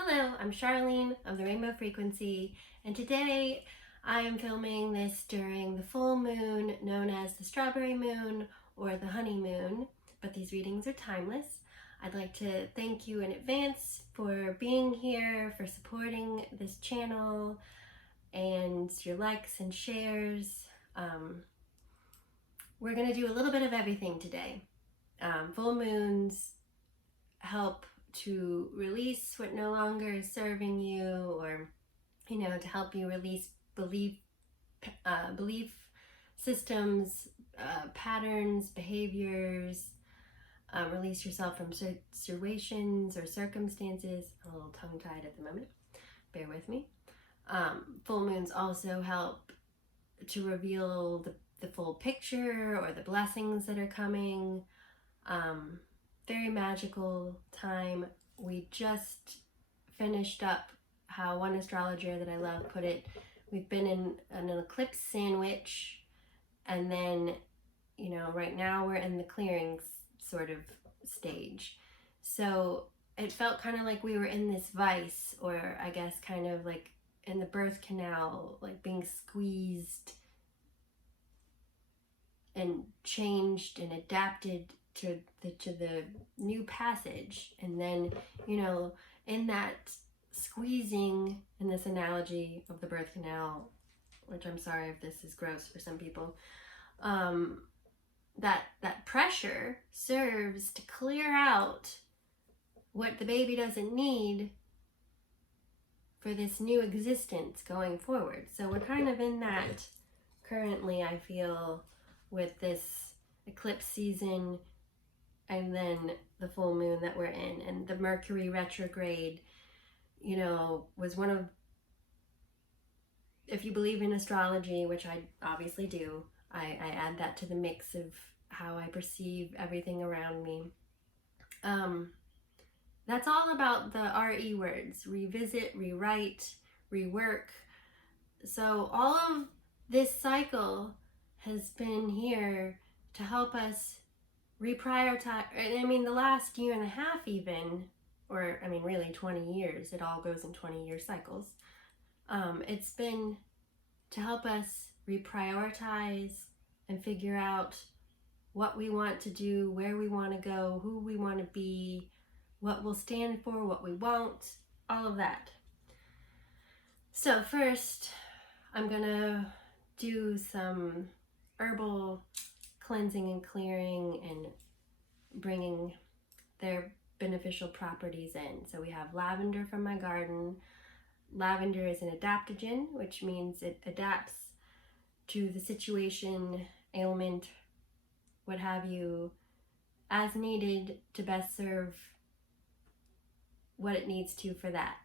Hello, I'm Charlene of the Rainbow Frequency, and today I am filming this during the full moon known as the strawberry moon or the honeymoon, but these readings are timeless. I'd like to thank you in advance for being here, for supporting this channel, and your likes and shares. We're going to do a little bit of everything today. Full moons help to release what no longer is serving you, or to help you release belief systems, patterns, behaviors, release yourself from situations or circumstances. I'm a little tongue-tied at the moment, bear with me. Full moons also help to reveal the full picture or the blessings that are coming. Very magical time. We just finished up how one astrologer that I love put it. We've been in an eclipse sandwich, and then, right now we're in the clearing sort of stage. So it felt kind of like we were in this vice, or I guess kind of like in the birth canal, like being squeezed and changed and adapted to the new passage. And then, in that squeezing, in this analogy of the birth canal, which I'm sorry if this is gross for some people, that pressure serves to clear out what the baby doesn't need for this new existence going forward. So we're kind of in that currently, I feel, with this eclipse season and then the full moon that we're in. And the Mercury retrograde, was one of, if you believe in astrology, which I obviously do, I add that to the mix of how I perceive everything around me. That's all about the RE words: revisit, rewrite, rework. So all of this cycle has been here to help us reprioritize. I mean, the last year and a half even, or I mean really 20 years, it all goes in 20-year cycles. It's been to help us reprioritize and figure out what we want to do, where we want to go, who we want to be, what we'll stand for, what we won't, all of that. So first, I'm gonna do some herbal cleansing and clearing and bringing their beneficial properties in. So we have lavender from my garden. Lavender is an adaptogen, which means it adapts to the situation, ailment, what have you, as needed to best serve what it needs to for that.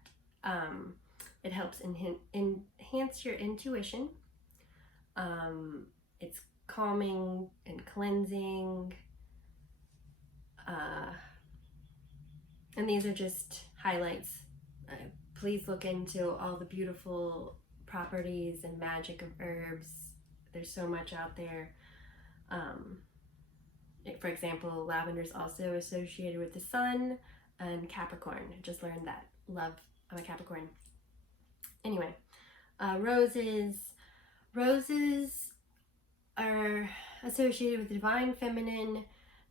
It helps enhance your intuition. It's calming and cleansing. And these are just highlights. Please look into all the beautiful properties and magic of herbs. There's so much out there. For example, lavender is also associated with the sun and Capricorn. I just learned that. Love, I'm a Capricorn. Anyway, roses. Roses are associated with the divine feminine.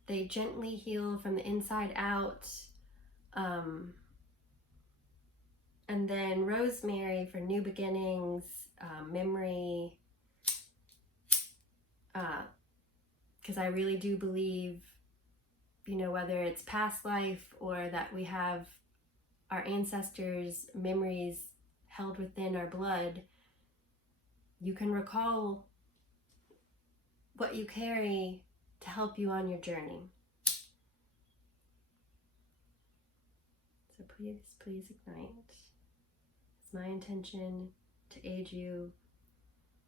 They gently heal from the inside out. And then rosemary for new beginnings, memory. Because I really do believe, whether it's past life or that we have our ancestors' memories held within our blood, you can recall what you carry to help you on your journey. So please ignite. It's my intention to aid you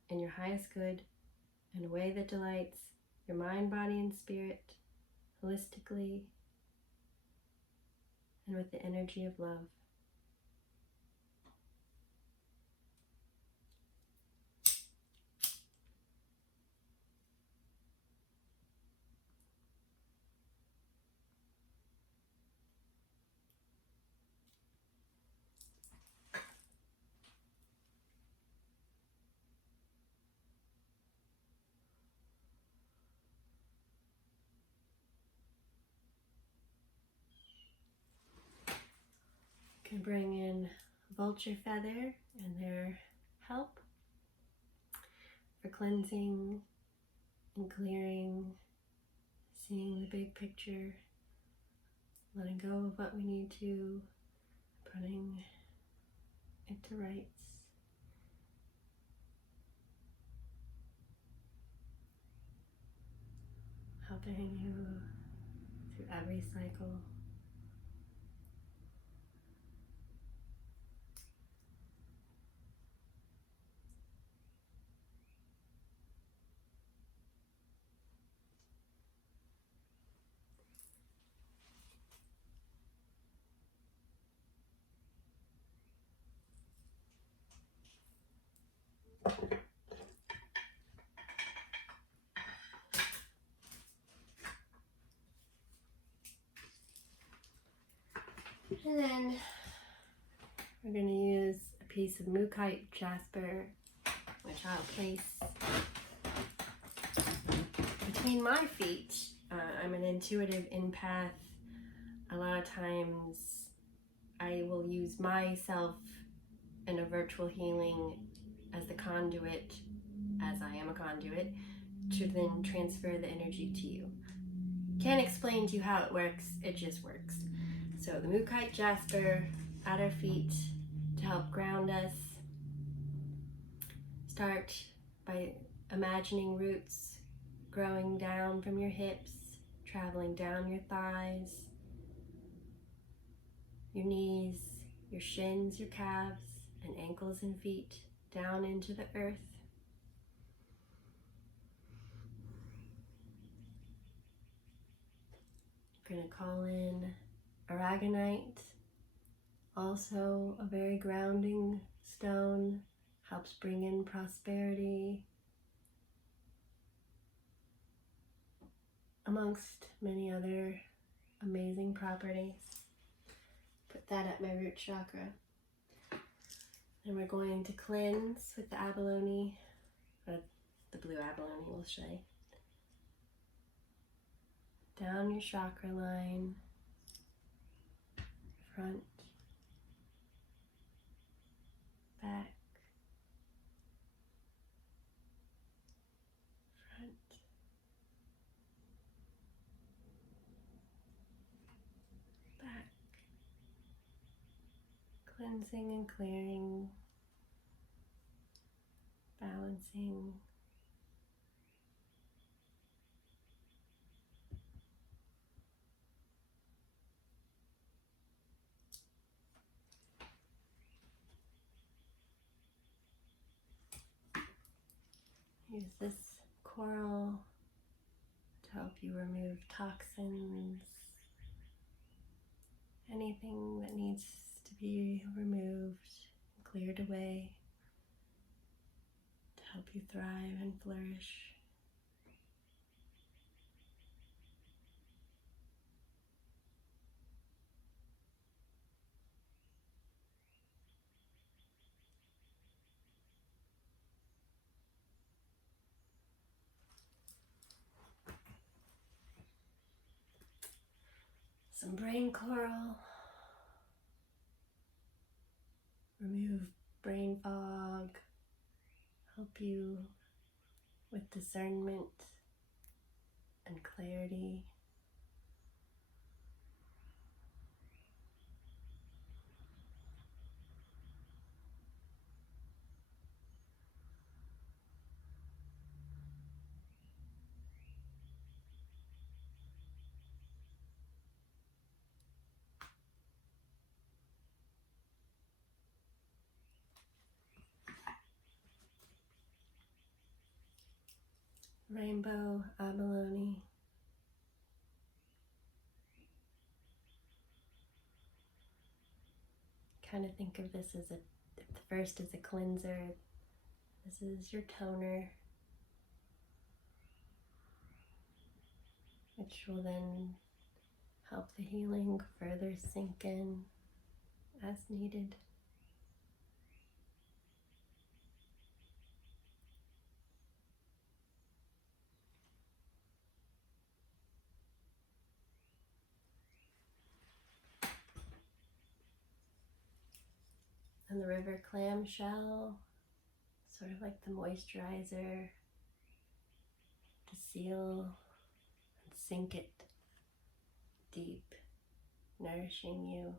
in your highest good in a way that delights your mind, body, and spirit, holistically, and with the energy of love. I bring in Vulture feather and their help for cleansing and clearing, seeing the big picture, letting go of what we need to, putting it to rights. Helping you through every cycle. And then we're going to use a piece of Untitled Chapter, which I'll place between my feet. I'm an intuitive empath. A lot of times I will use myself in a virtual healing as the conduit, as I am a conduit, to then transfer the energy to you. Can't explain to you how it works, it just works. So the Untitled Chapter at our feet to help ground us. Start by imagining roots growing down from your hips, traveling down your thighs, your knees, your shins, your calves, and ankles and feet down into the earth. We're going to call in Aragonite, also a very grounding stone, helps bring in prosperity, amongst many other amazing properties. Put that at my root chakra. And we're going to cleanse with the Abalone, or the blue Abalone, we'll say. Down your chakra line, front, back, front, back, cleansing and clearing, balancing. Use this coral to help you remove toxins, anything that needs to be removed, cleared away, to help you thrive and flourish. Some brain coral, remove brain fog, help you with discernment and clarity. Rainbow abalone. Kind of think of this as the first is a cleanser. This is your toner, which will then help the healing further sink in as needed. And the river clamshell, sort of like the moisturizer to seal and sink it deep, nourishing you.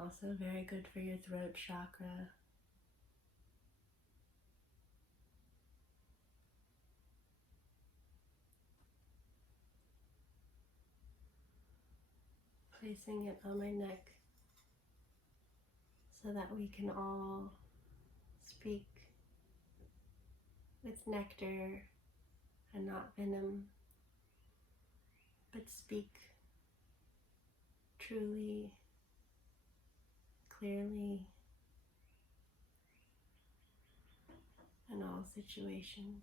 Also very good for your throat chakra. Placing it on my neck so that we can all speak with nectar and not venom, but speak truly, clearly, in all situations.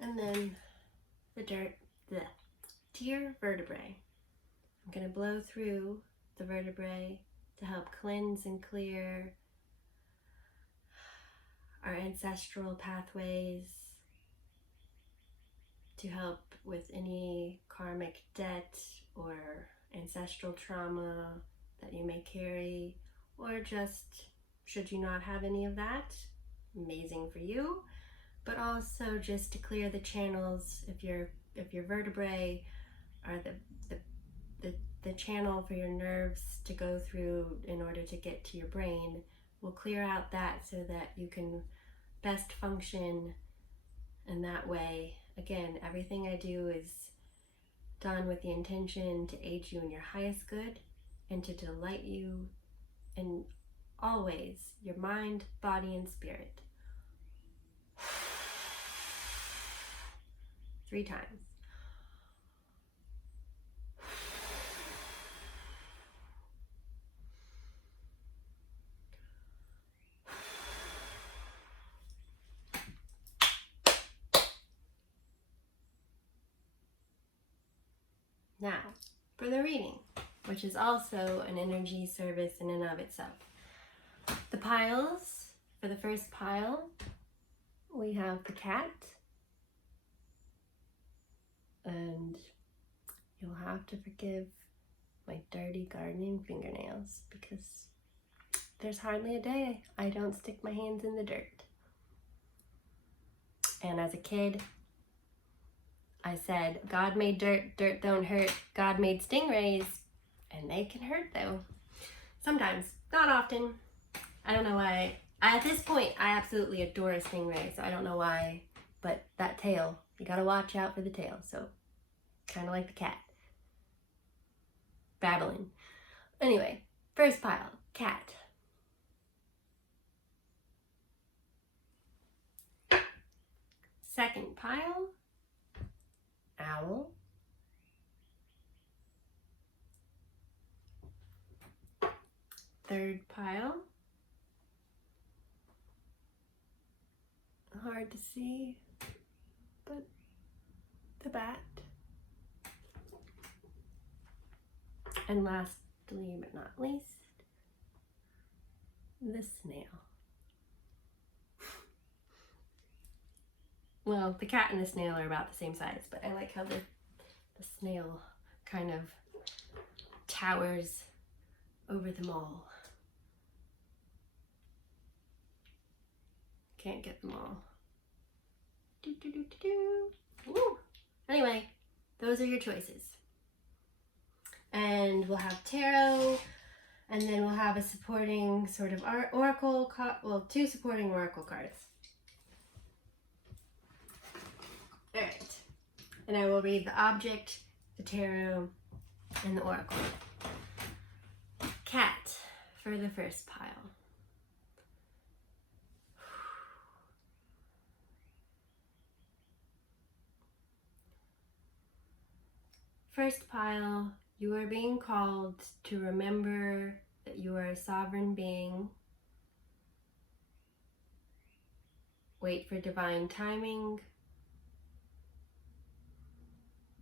And then the dear vertebrae. I'm going to blow through the vertebrae to help cleanse and clear our ancestral pathways, to help with any karmic debt or ancestral trauma that you may carry, or just should you not have any of that, amazing for you, but also just to clear the channels. If your vertebrae are the channel for your nerves to go through in order to get to your brain, we'll clear out that so that you can best function in that way. Again, everything I do is done with the intention to aid you in your highest good and to delight you in always your mind, body, and spirit. 3 times. Now, for the reading, which is also an energy service in and of itself. The piles, for the first pile, we have the cat. And you'll have to forgive my dirty gardening fingernails because there's hardly a day I don't stick my hands in the dirt. And as a kid, I said, God made dirt, dirt don't hurt. God made stingrays, and they can hurt though. Sometimes, not often. I don't know why. At this point, I absolutely adore a stingray, so I don't know why. But that tail, you gotta watch out for the tail. So, kind of like the cat. Babbling. Anyway, first pile, cat. Second pile, owl. Third pile, hard to see, but the bat. And lastly but not least, the snail. Well, the cat and the snail are about the same size, but I like how the snail kind of towers over them all. Can't get them all. Woo. Anyway, those are your choices. And we'll have tarot, and then we'll have a supporting sort of oracle, well, 2 supporting oracle cards. All right, and I will read the object, the tarot, and the oracle. Cat for the first pile. First pile, you are being called to remember that you are a sovereign being. Wait for divine timing,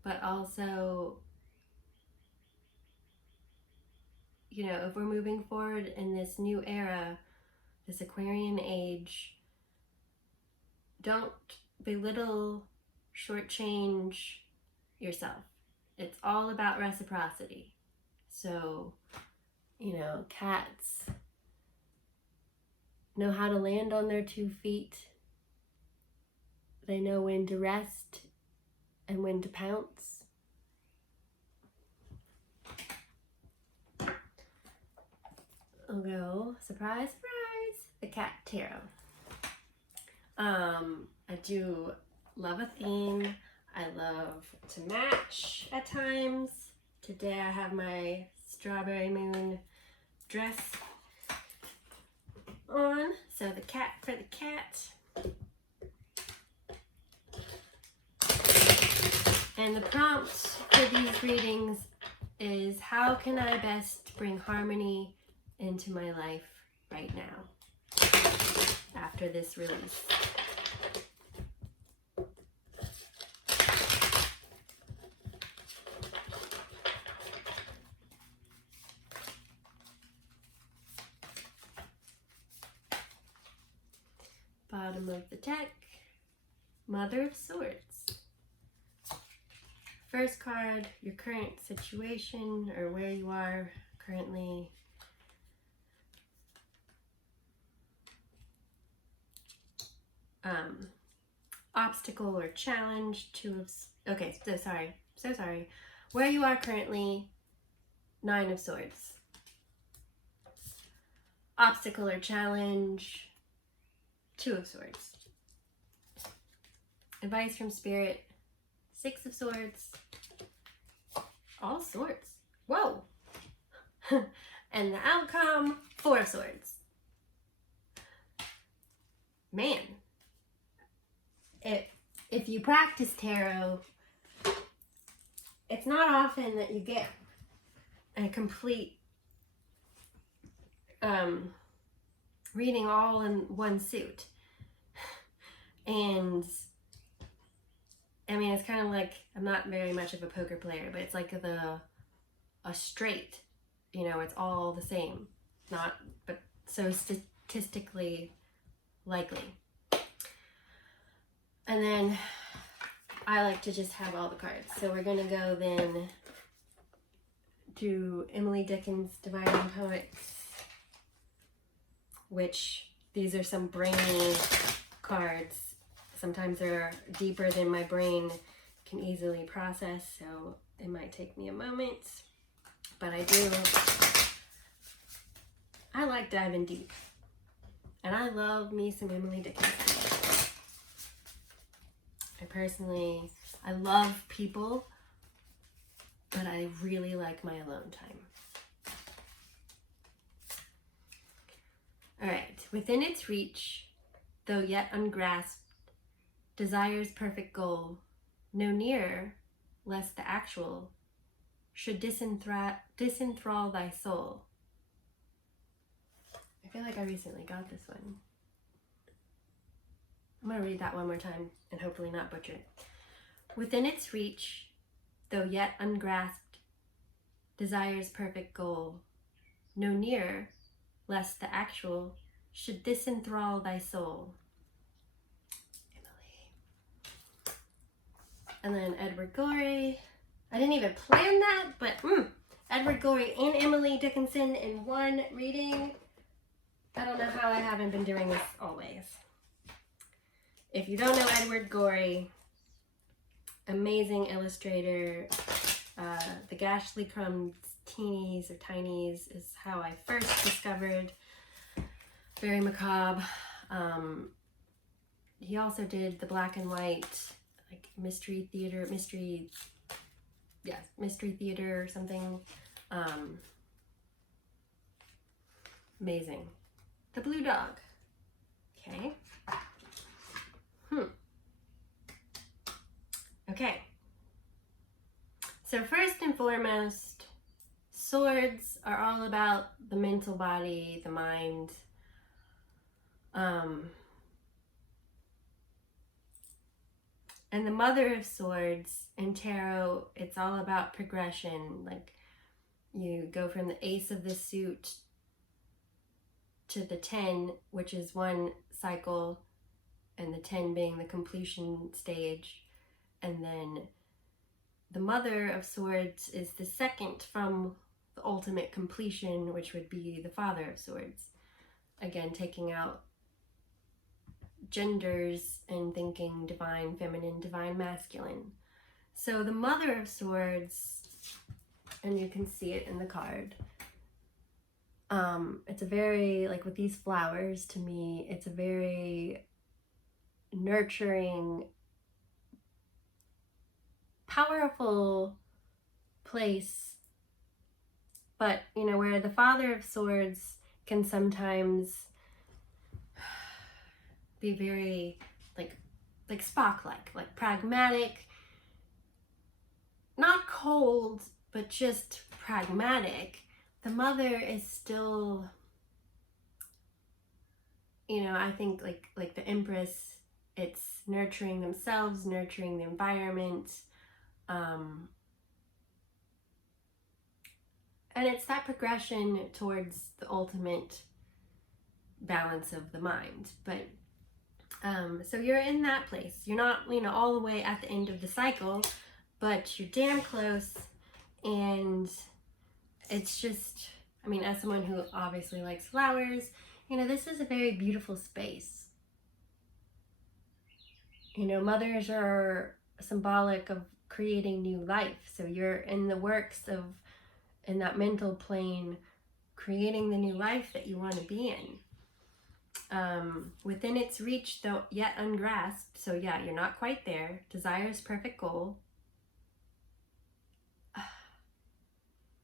but also you know, if we're moving forward in this new era, this Aquarian age, don't belittle, shortchange yourself. It's all about reciprocity. So, you know, cats know how to land on their 2 feet. They know when to rest and when to pounce. I'll go, surprise, surprise, the cat tarot. I do love a theme. I love to match at times. Today I have my Strawberry Moon dress on. So the cat for the cat. And the prompt for these readings is, how can I best bring harmony into my life right now after this release? Bottom of the deck, Mother of Swords. First card, your current situation or where you are currently. Obstacle or challenge, okay, so sorry. Where you are currently, 9 of Swords. Obstacle or challenge, 2 of Swords. Advice from Spirit, 6 of Swords. All Swords. Whoa! And the outcome, 4 of Swords. Man. If you practice tarot, it's not often that you get a complete reading all in one suit. And I mean, it's kind of like, I'm not very much of a poker player, but it's like a straight, you know, it's all the same, but so statistically likely. And then I like to just have all the cards. So we're gonna go then to Emily Dickin's Divine Poets, which these are some brainy cards. Sometimes they're deeper than my brain can easily process, so it might take me a moment, but I like diving deep, and I love me some Emily Dickinson. I love people, but I really like my alone time. All right, within its reach, though yet ungrasped, desire's perfect goal, no nearer, lest the actual should disenthrall thy soul. I feel like I recently got this one. I'm going to read that one more time and hopefully not butcher it. Within its reach, though yet ungrasped, desire's perfect goal, no nearer, lest the actual should disenthrall thy soul. And then Edward Gorey. I didn't even plan that, but Edward Gorey and Emily Dickinson in one reading. I don't know how I haven't been doing this always. If you don't know Edward Gorey, amazing illustrator. The Gashly Crumbs Teenies or Tinies is how I first discovered. Very macabre. He also did the black and white, like mystery theater or something. Amazing. The Blue Dog. Okay. Okay. So first and foremost, swords are all about the mental body, the mind. And the Mother of Swords in tarot, it's all about progression. Like, you go from the ace of the suit to the 10, which is one cycle, and the 10 being the completion stage. And then the Mother of Swords is the second from the ultimate completion, which would be the Father of Swords. Again, taking out genders and thinking divine feminine, divine masculine. So the Mother of Swords, and you can see it in the card, it's a very, like with these flowers, to me, it's a very nurturing, powerful place. But, you know, where the Father of Swords can sometimes be very, like Spock-like pragmatic, not cold, but just pragmatic. The Mother is still, you know, I think like the Empress, it's nurturing themselves, nurturing the environment, and it's that progression towards the ultimate balance of the mind. But so you're in that place. You're not, you know, all the way at the end of the cycle, but you're damn close. And it's just, I mean, as someone who obviously likes flowers, you know, this is a very beautiful space. You know, mothers are symbolic of creating new life. So you're in the works of, in that mental plane, creating the new life that you want to be in. Within its reach, though yet ungrasped. So yeah, you're not quite there. Desire's perfect goal.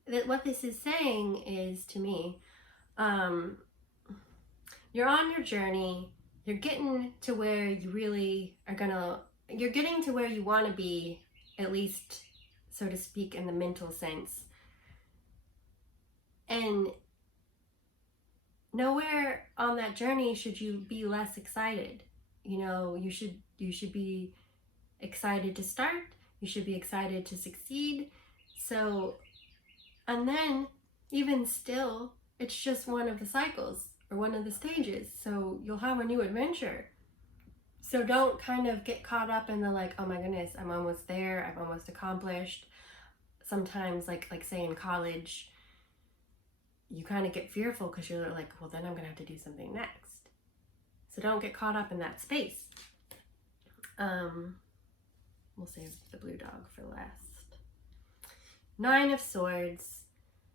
That what this is saying is, to me, you're on your journey. You're getting to where you really are gonna, you're getting to where you want to be, at least, so to speak, in the mental sense. And nowhere on that journey should you be less excited. You know, you should be excited to start. You should be excited to succeed. So, and then even still, it's just one of the cycles or one of the stages. So you'll have a new adventure. So don't kind of get caught up in the like, oh my goodness, I'm almost there. I've almost accomplished. Sometimes like say in college, you kind of get fearful because you're like, well, then I'm going to have to do something next. So don't get caught up in that space. We'll save the blue dog for last. 9 of Swords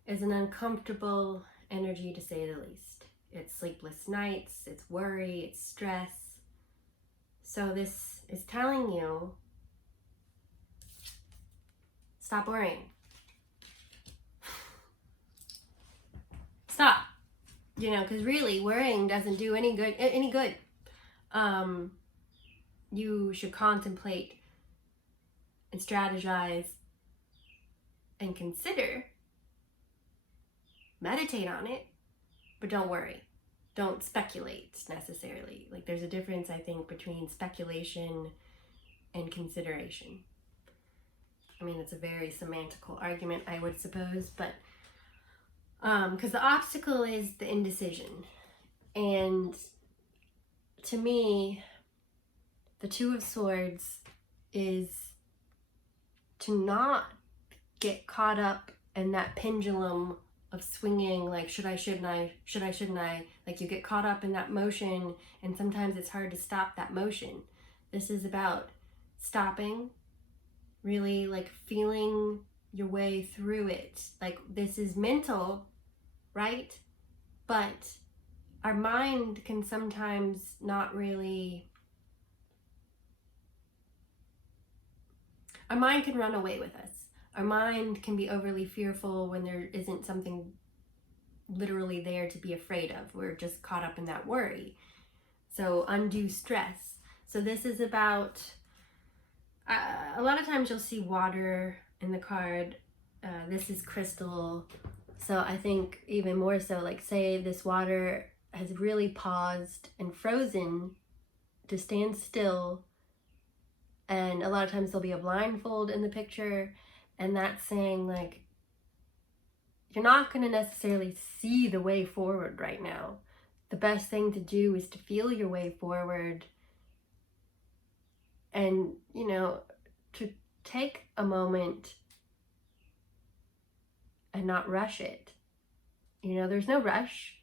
is an uncomfortable energy, to say the least. It's sleepless nights, it's worry, it's stress. So this is telling you, stop worrying. Stop. You know, because really worrying doesn't do any good. You should contemplate and strategize and consider, meditate on it, but don't worry. Don't speculate necessarily. Like there's a difference, I think, between speculation and consideration. I mean, it's a very semantical argument, I would suppose, but because the obstacle is the indecision. And to me, the 2 of Swords is to not get caught up in that pendulum of swinging, like should I, shouldn't I, should I, shouldn't I, like you get caught up in that motion, and sometimes it's hard to stop that motion. This is about stopping, really like feeling your way through it. Like this is mental, right? But our mind can sometimes not really, our mind can run away with us. Our mind can be overly fearful when there isn't something literally there to be afraid of. We're just caught up in that worry. So undue stress. So this is about, a lot of times you'll see water in the card. This is crystal. So I think even more so, like say this water has really paused and frozen to stand still. And a lot of times there'll be a blindfold in the picture. And that's saying like, you're not going to necessarily see the way forward right now. The best thing to do is to feel your way forward and, you know, to take a moment and not rush it. You know, there's no rush.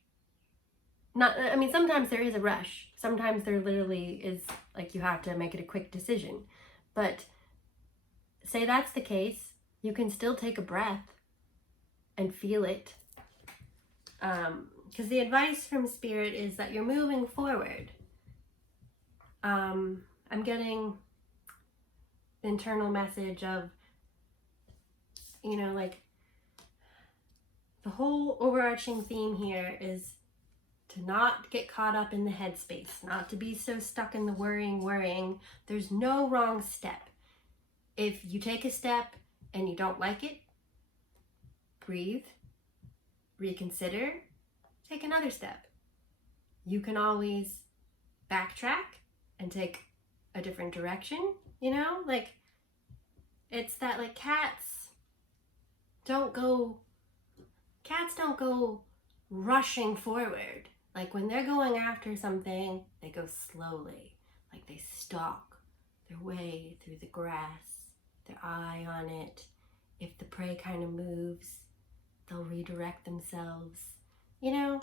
I mean, sometimes there is a rush. Sometimes there literally is, like, you have to make it a quick decision. But say that's the case, you can still take a breath and feel it. Because the advice from Spirit is that you're moving forward. I'm getting the internal message of, you know, like, the whole overarching theme here is to not get caught up in the headspace, not to be so stuck in the worrying. There's no wrong step. If you take a step and you don't like it, breathe, reconsider, take another step. You can always backtrack and take a different direction, you know? Like, it's that, like, cats don't go rushing forward. Like, when they're going after something, they go slowly. Like, they stalk their way through the grass, their eye on it. If the prey kind of moves, they'll redirect themselves. You know?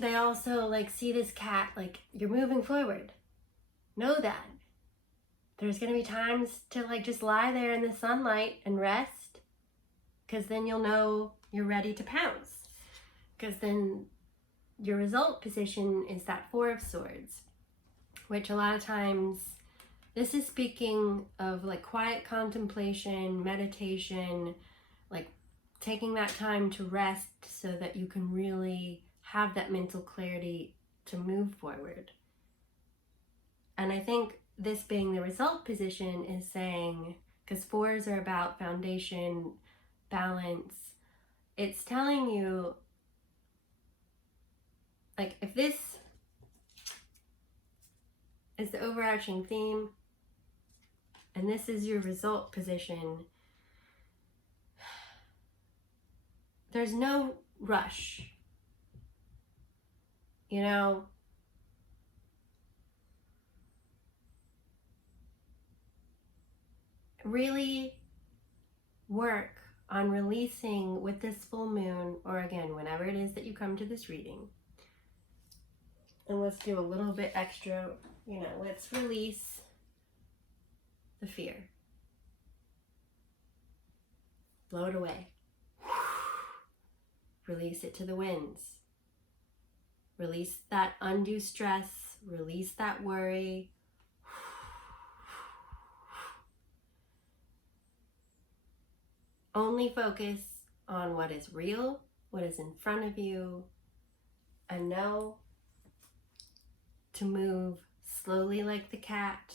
They also, like, see this cat, like, you're moving forward. Know that. There's going to be times to, like, just lie there in the sunlight and rest, because then you'll know you're ready to pounce. Because then your result position is that 4 of Swords, which a lot of times, this is speaking of, like, quiet contemplation, meditation, like taking that time to rest so that you can really have that mental clarity to move forward. And I think this being the result position is saying, because 4s are about foundation, balance, it's telling you, like, if this is the overarching theme and this is your result position, there's no rush. You know, really work on releasing with this full moon, or again, whenever it is that you come to this reading. And let's do a little bit extra, you know, let's release the fear. Blow it away. Release it to the winds. Release that undue stress. Release that worry. Only focus on what is real, what is in front of you, and know to move slowly like the cat,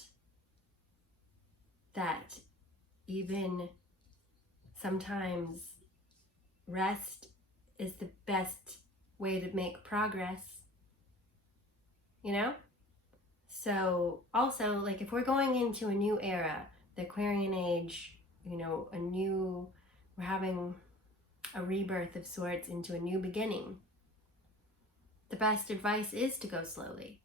that even sometimes rest is the best way to make progress, you know? So also, like, if we're going into a new era, the Aquarian age, you know, we're having a rebirth of sorts into a new beginning, the best advice is to go slowly.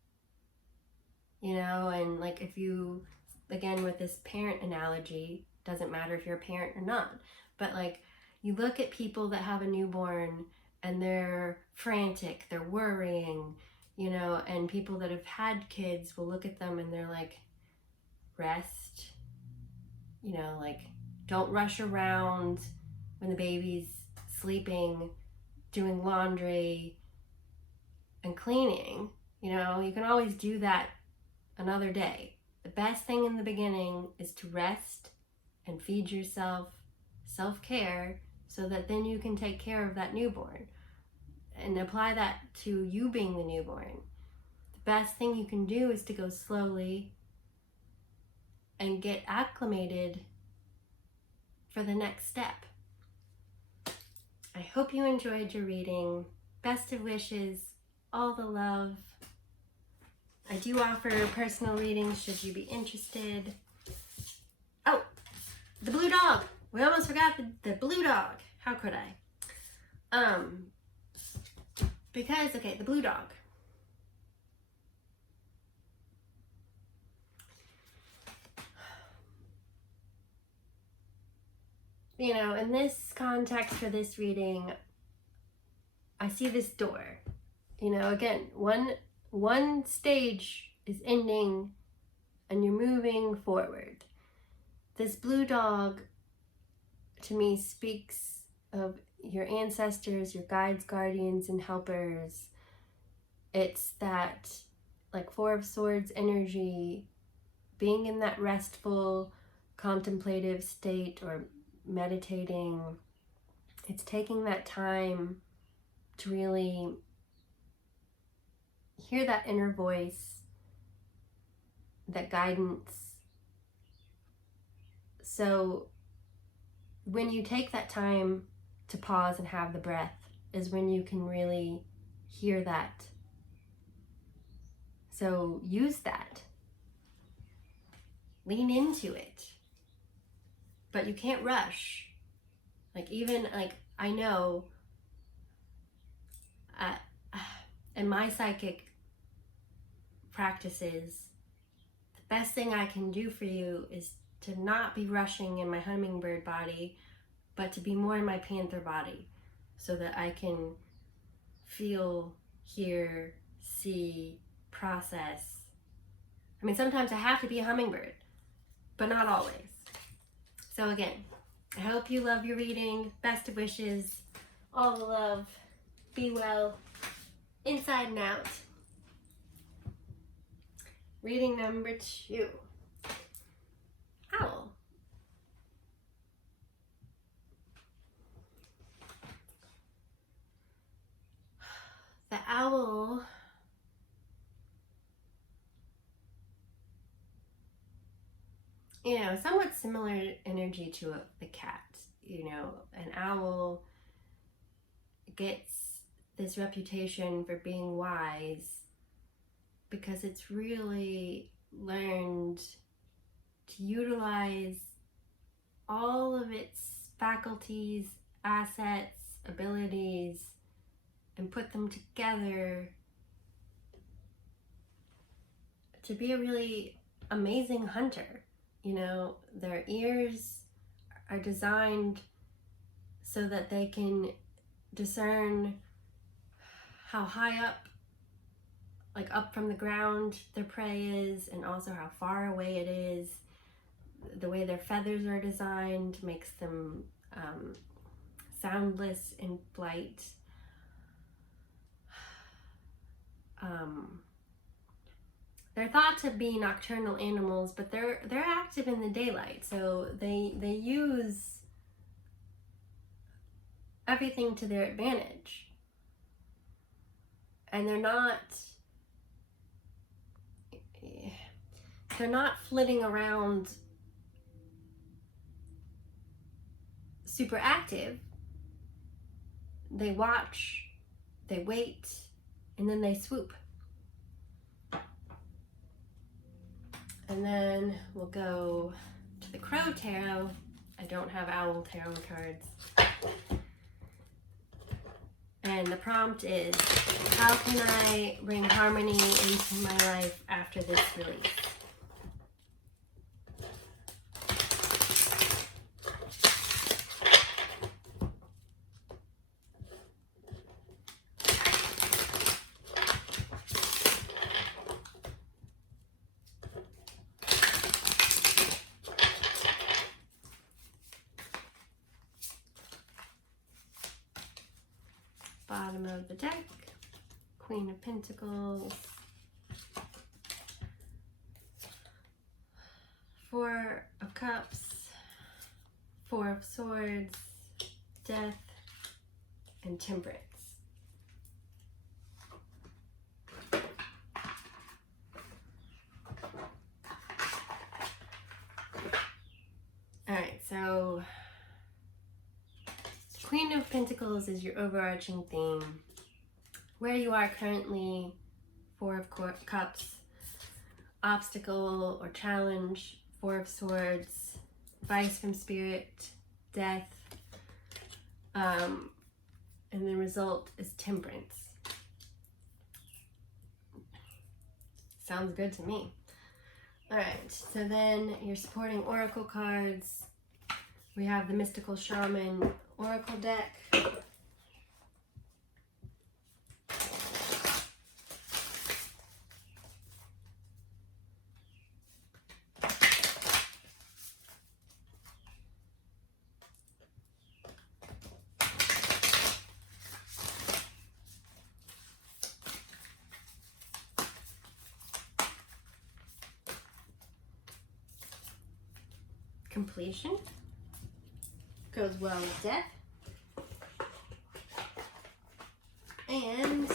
You know, and like, if you, again, with this parent analogy, doesn't matter if you're a parent or not, but like, you look at people that have a newborn and they're frantic, they're worrying, you know, and people that have had kids will look at them and they're like, rest, you know, like, don't rush around when the baby's sleeping, doing laundry and cleaning. You know, you can always do that another day. The best thing in the beginning is to rest and feed yourself, self-care, so that then you can take care of that newborn and apply that to you being the newborn. The best thing you can do is to go slowly and get acclimated for the next step. I hope you enjoyed your reading. Best of wishes, all the love. I do offer personal readings should you be interested. Oh, the blue dog. we almost forgot the blue dog. How could I? Because, okay, the blue dog. You know, in this context for this reading, I see this door. You know, again, one stage is ending and you're moving forward. This blue dog, to me, speaks of your ancestors, your guides, guardians, and helpers. It's that, like, Four of Swords energy, being in that restful, contemplative state or meditating. It's taking that time to really hear that inner voice, that guidance. So when you take that time to pause and have the breath is when you can really hear that. So use that. Lean into it. But you can't rush. Like, even, like, I know in my psychic practices, the best thing I can do for you is to not be rushing in my hummingbird body, but to be more in my panther body, so that I can feel, hear, see, process. I mean, sometimes I have to be a hummingbird, but not always. So again, I hope you love your reading. Best of wishes. All the love. Be well. Inside and out. Reading number 2. Owl. The owl you know, somewhat similar energy to the cat. You know, an owl gets this reputation for being wise because it's really learned to utilize all of its faculties, assets, abilities, and put them together to be a really amazing hunter. You know, their ears are designed so that they can discern how high up, like up from the ground, their prey is, and also how far away it is. The way their feathers are designed makes them soundless in flight. They're thought to be nocturnal animals, but they're active in the daylight, so they use everything to their advantage. And they're not flitting around super active. They watch, they wait, and then they swoop. And then we'll go to the Crow Tarot. I don't have Owl Tarot cards. And the prompt is, how can I bring harmony into my life after this release? Bottom of the deck, Queen of Pentacles, Four of Cups, Four of Swords, Death, and Temperance. All right, so Queen of Pentacles is your overarching theme. Where you are currently, Four of Cups, obstacle or challenge, Four of Swords, advice from Spirit, death, and the result is temperance. Sounds good to me. All right, so then you're supporting oracle cards. We have the Mystical Shaman Oracle deck. Completion goes well with death. And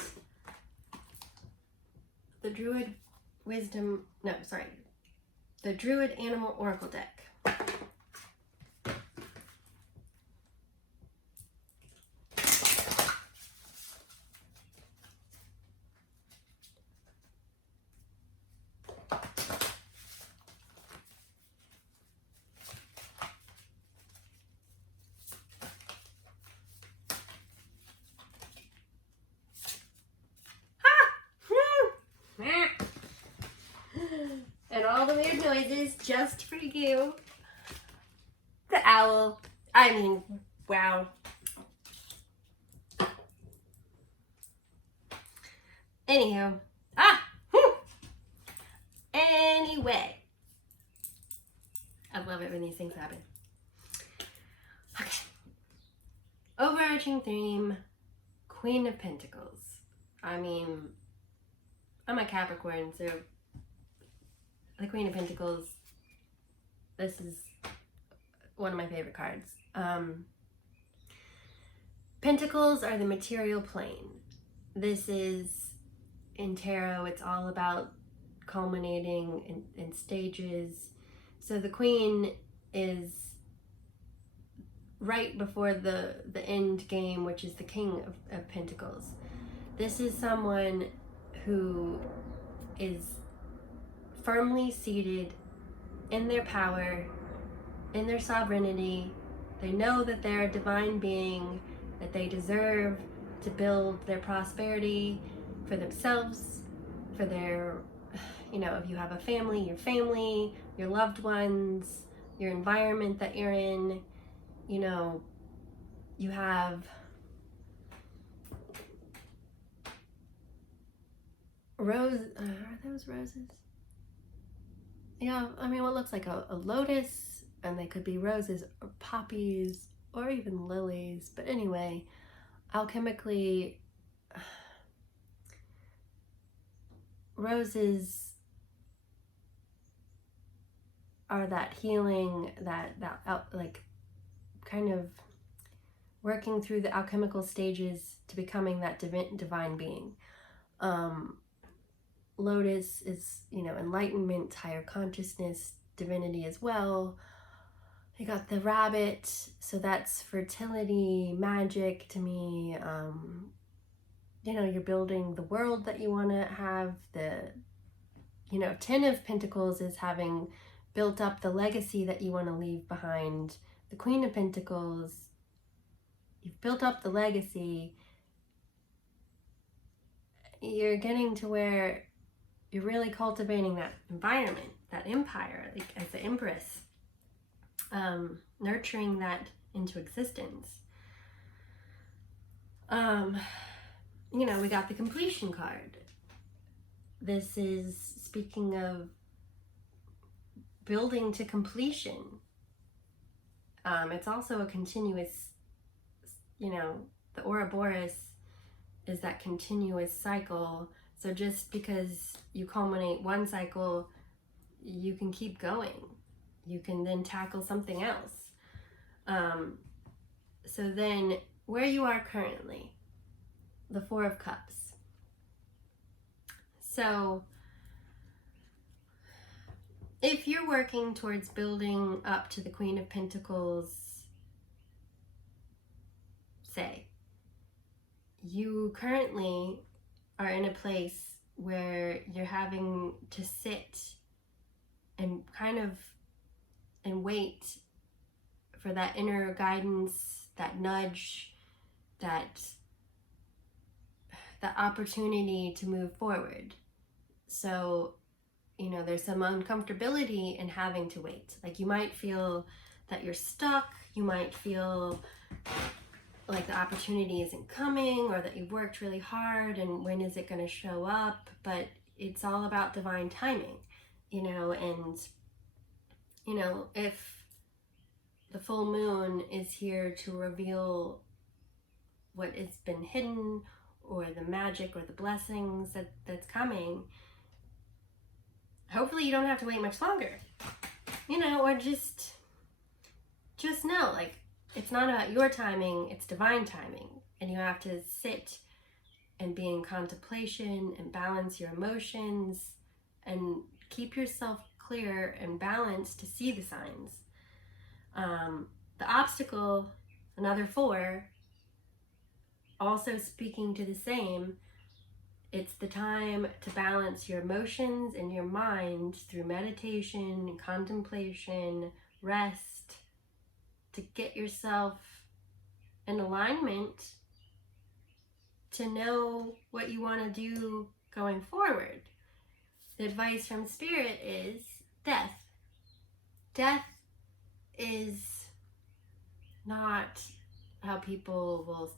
the Druid the Druid Animal Oracle deck. And all the weird noises just for you. The owl. I mean, wow. Anywho. Anyway. I love it when these things happen. Okay. Overarching theme, Queen of Pentacles. I mean, I'm a Capricorn, so the Queen of Pentacles, this is one of my favorite cards. Pentacles are the material plane. This is, in tarot, it's all about culminating in stages. So the Queen is right before the end game, which is the King of Pentacles. This is someone who is firmly seated in their power, in their sovereignty. They know that they're a divine being, that they deserve to build their prosperity for themselves, for their, if you have a family, your loved ones, your environment that you're in, you have rose, are those roses? Yeah, I mean, what looks like a lotus, and they could be roses or poppies or even lilies. But anyway, alchemically, roses are that healing, that like kind of working through the alchemical stages to becoming that divine being. Lotus is, enlightenment, higher consciousness, divinity as well. You got the rabbit, so that's fertility, magic to me. You're building the world that you want to have. The, 10 of Pentacles is having built up the legacy that you want to leave behind. The Queen of Pentacles, you've built up the legacy. You're getting to where you're really cultivating that environment, that empire, like as the Empress, nurturing that into existence. We got the completion card. This is speaking of building to completion. It's also a continuous, the Ouroboros is that continuous cycle. So just because you culminate one cycle, you can keep going. You can then tackle something else. So then where you are currently, the Four of Cups. So if you're working towards building up to the Queen of Pentacles, say, you currently are in a place where you're having to sit and wait for that inner guidance, that nudge, that opportunity to move forward. So, you know, there's some uncomfortability in having to wait. Like, you might feel that you're stuck, you might feel like the opportunity isn't coming, or that you've worked really hard and when is it going to show up? But it's all about divine timing, you know. And, you know, if the full moon is here to reveal what has been hidden, or the magic or the blessings that's coming, hopefully you don't have to wait much longer, you know. Or just know, like, it's not about your timing, it's divine timing. And you have to sit and be in contemplation and balance your emotions and keep yourself clear and balanced to see the signs. The obstacle, another 4, also speaking to the same. It's the time to balance your emotions and your mind through meditation, contemplation, rest, to get yourself in alignment to know what you want to do going forward. The advice from Spirit is death. Death is not how people will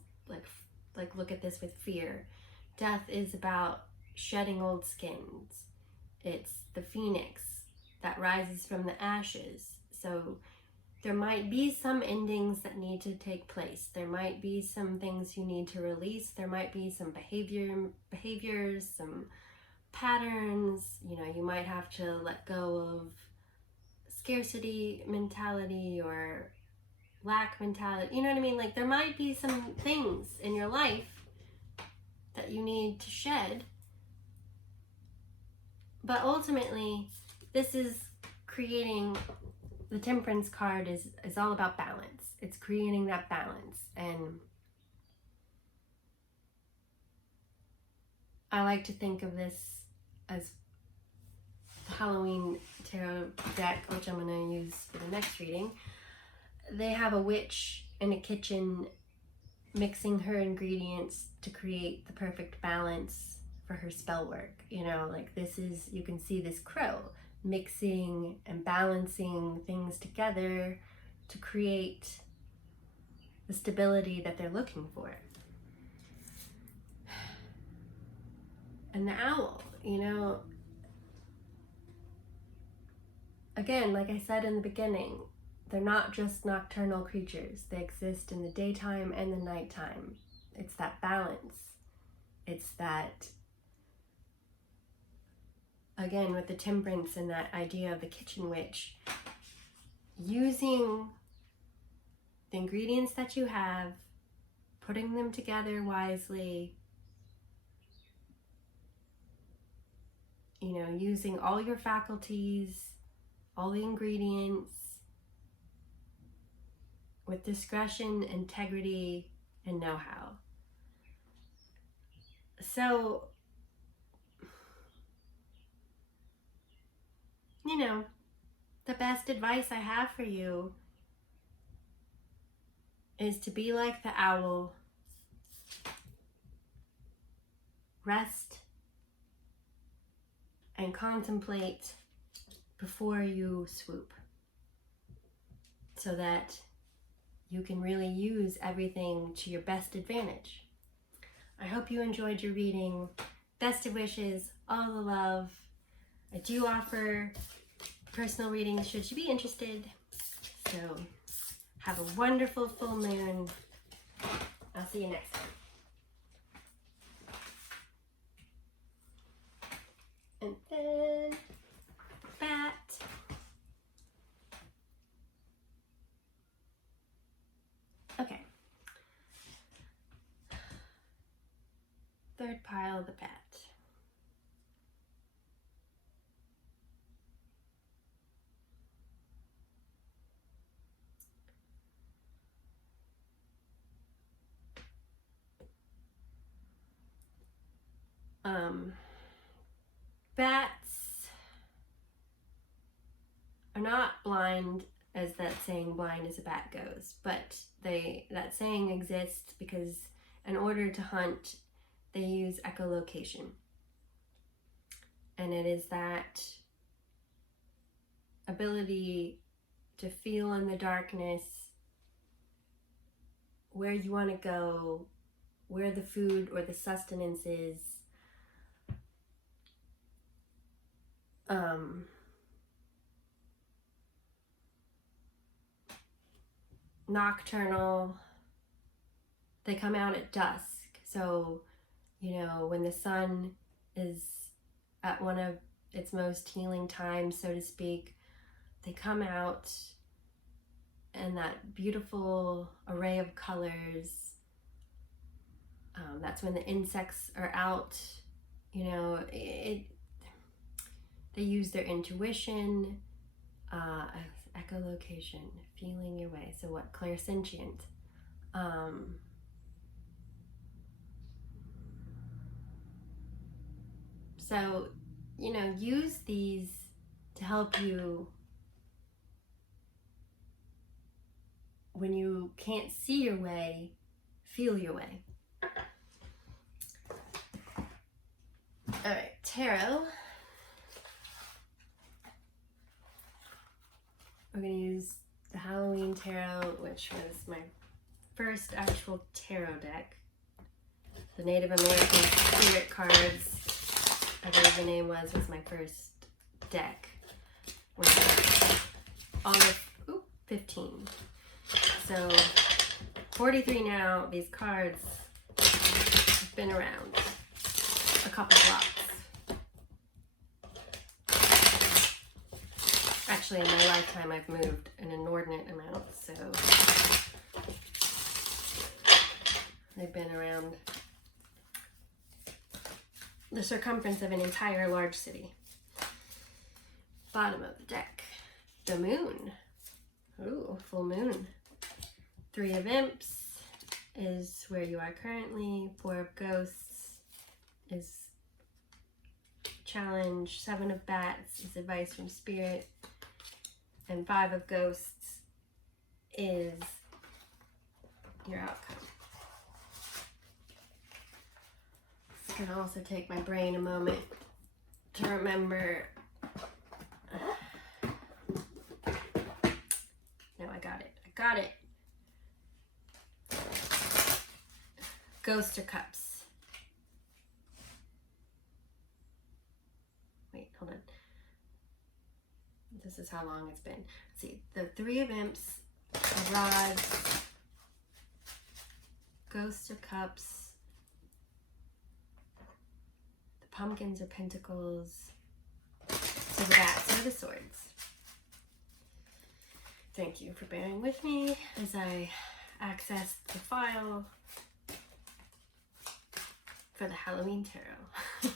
like look at this with fear. Death is about shedding old skins. It's the phoenix that rises from the ashes. So there might be some endings that need to take place. There might be some things you need to release. There might be some behaviors, some patterns. You know, you might have to let go of scarcity mentality or lack mentality. You know what I mean? Like, there might be some things in your life that you need to shed. But ultimately, this is creating, the Temperance card is all about balance. It's creating that balance. And I like to think of this as the Halloween tarot deck, which I'm going to use for the next reading. They have a witch in a kitchen mixing her ingredients to create the perfect balance for her spell work. You know, like, this is, you can see this crow mixing and balancing things together to create the stability that they're looking for. And the owl, you know, again, like I said in the beginning, they're not just nocturnal creatures. They exist in the daytime and the nighttime. It's that balance. It's that, again, with the Temperance and that idea of the kitchen witch, using the ingredients that you have, putting them together wisely, you know, using all your faculties, all the ingredients, with discretion, integrity, and know-how. So, you know, the best advice I have for you is to be like the owl. Rest and contemplate before you swoop, so that you can really use everything to your best advantage. I hope you enjoyed your reading. Best of wishes, all the love. I do offer personal readings should you be interested. So have a wonderful full moon. I'll see you next time. And then bat. Okay. Third pile, the bat. Bats are not blind as that saying, blind as a bat goes. But that saying exists because in order to hunt, they use echolocation. And it is that ability to feel in the darkness where you want to go, where the food or the sustenance is. Nocturnal. They come out at dusk. So, when the sun is at one of its most healing times, so to speak, they come out in that beautiful array of colors. That's when the insects are out. They use their intuition, echolocation, feeling your way. So what? Clairsentient. So, use these to help you when you can't see your way, feel your way. All right, tarot. We're going to use the Halloween tarot, which was my first actual tarot deck. The Native American Spirit cards, I believe the name was my first deck. Which was August 15. So 43 now. These cards have been around a couple blocks. Actually, in my lifetime, I've moved an inordinate amount, so they've been around the circumference of an entire large city. Bottom of the deck, the moon. Ooh, full moon. 3 of Imps is where you are currently. 4 of Ghosts is challenge. 7 of Bats is advice from Spirit. And 5 of Ghosts is your outcome. This can also take my brain a moment to remember. No, I got it. Ghost or Cups. Wait, hold on. This is how long it's been. Let's see. The 3 of Imps, the Rods, Ghost or Cups, the Pumpkins or Pentacles, so the Bats or the Swords. Thank you for bearing with me as I accessed the file for the Halloween tarot.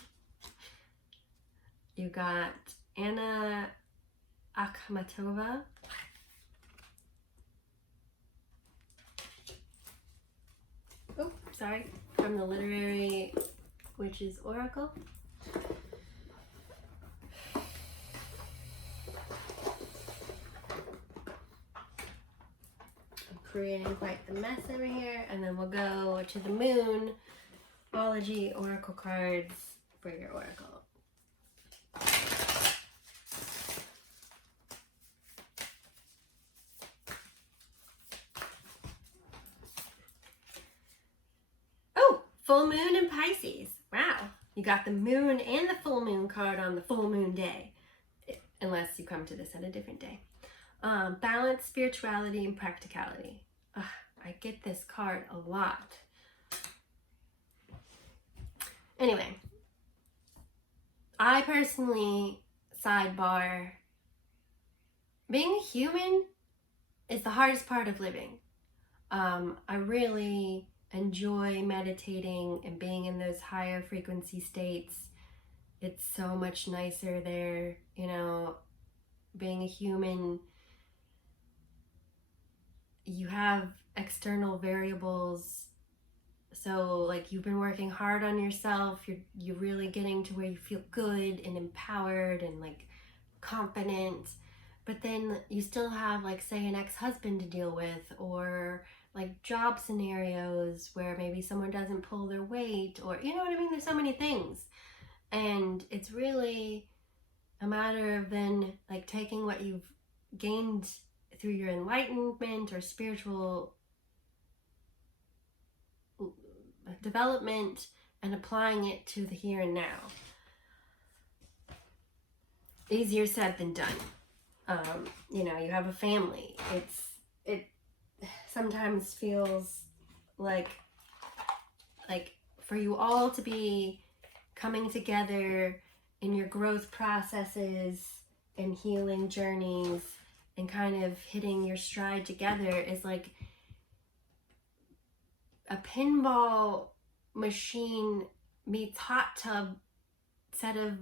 You got Anna Akhmatova. Oh, sorry. From the Literary Witches Oracle. I'm creating quite the mess over here. And then we'll go to the Moon Ology Oracle cards for your oracle. Full moon in Pisces. Wow. You got the moon and the full moon card on the full moon day. Unless you come to this at a different day. Balance, spirituality, and practicality. I get this card a lot. Anyway. I personally, sidebar, being a human is the hardest part of living. I really enjoy meditating and being in those higher frequency states. It's so much nicer there, being a human. You have external variables. So like you've been working hard on yourself, you're really getting to where you feel good and empowered and like confident. but then you still have, like, say, an ex-husband to deal with, or like job scenarios where maybe someone doesn't pull their weight, or you know what I mean? There's so many things. And it's really a matter of then like taking what you've gained through your enlightenment or spiritual development and applying it to the here and now. Easier said than done. You know, you have a family. It sometimes feels like for you all to be coming together in your growth processes and healing journeys and kind of hitting your stride together is like a pinball machine meets hot tub set of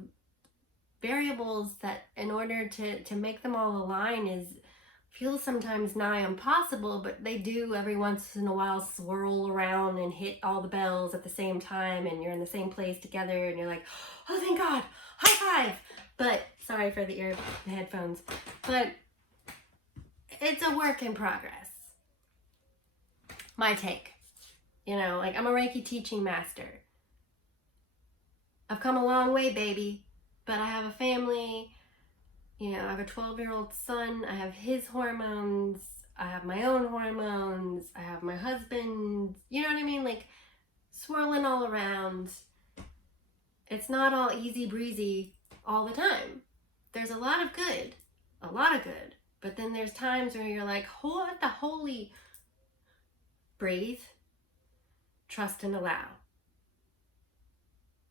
variables that in order to make them all align feels sometimes nigh impossible, but they do every once in a while swirl around and hit all the bells at the same time, and you're in the same place together and you're like, oh thank God, high five. But sorry for the headphones, but it's a work in progress. My take. You know, like I'm a Reiki teaching master. I've come a long way, baby, but I have a family. You know, I have a 12-year-old son. I have his hormones. I have my own hormones. I have my husband. You know what I mean? Like swirling all around. It's not all easy breezy all the time. There's a lot of good. But then there's times where you're like, what the holy... Breathe. Trust and allow.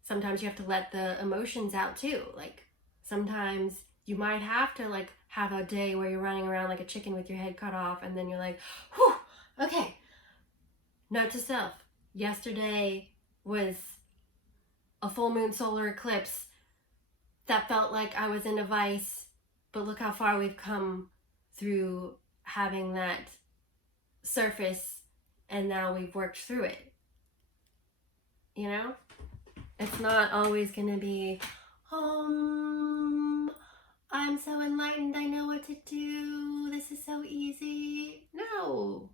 Sometimes you have to let the emotions out too. Like sometimes you might have to like have a day where you're running around like a chicken with your head cut off, and then you're like, whew, okay. Note to self, yesterday was a full moon solar eclipse that felt like I was in a vice, but look how far we've come through having that surface, and now we've worked through it. You know? It's not always gonna be, I'm so enlightened, I know what to do, this is so easy. No,